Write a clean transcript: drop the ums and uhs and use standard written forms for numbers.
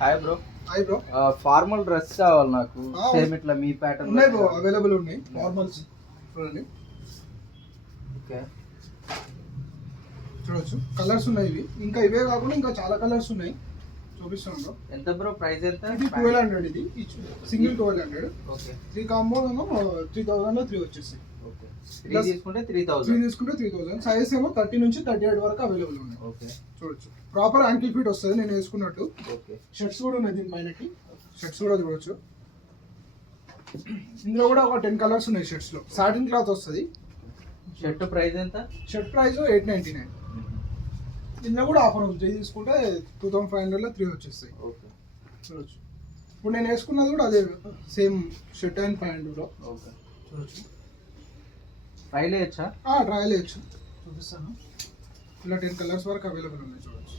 Hi bro. Hi bro. Formal dress కావాలి నాకు. Same ఇట్లా మీ ప్యాటర్న్ ఉన్నాయి బ్రో, అవైలబుల్ ఉన్నాయి ఫార్మల్స్. చూడండి, ఓకే, చూడొచ్చు. కలర్స్ ఉన్నాయి ఇవి. ఇంకా ఇవే కాకుండా ఇంకా చాలా కలర్స్ ఉన్నాయి, చూపిస్తాను బ్రో. ఎంత బ్రో ప్రైస్ ఎంత? ఇది 1200. ఇది సింగిల్ 1200. ఓకే, 3 కాంబో ఏమో 3000 లో 3 వచ్చేస్తాయి. ఓకే, 3 తీసుకుంటే 3000. 3 తీసుకుంటే 3000. సైజ్ ఏమో 30 నుంచి 38 వరకు అవైలబుల్ ఉన్నాయి. ఓకే, చూడొచ్చు. ప్రాపర్ యాంకిల్ ఫిట్ వస్తుంది నేను వేసుకున్నట్టు. ఓకే, షర్ట్స్ కూడా ఉన్నాయి దీని పైనకి. షర్ట్స్ కూడా చూడొచ్చు. ఇందులో కూడా ఒక 10 కలర్స్ ఉన్నాయి షర్ట్స్ లో. సాటిన్ క్లాత్ వస్తుంది. షర్ట్ ప్రైస్ ఎంత? Shirt price 899. ఇందులో కూడా ఆఫర్ ఉంది. 3 తీసుకుంటే 2500 లో 3 వచ్చేస్తాయి. ఓకే, చూడొచ్చు. ఇప్పుడు నేను వేసుకున్నది కూడా అదే సేమ్ షర్ట్ అండ్ ప్యాంట్ లో. ఓకే, చూడొచ్చు. ట్రైల్ చేయొచ్చా? ట్రయల్ వేయచ్చు, చూపిస్తాను. ఇలా 10 కలర్స్ వరకు అవైలబుల్ ఉన్నాయి, చూడొచ్చు.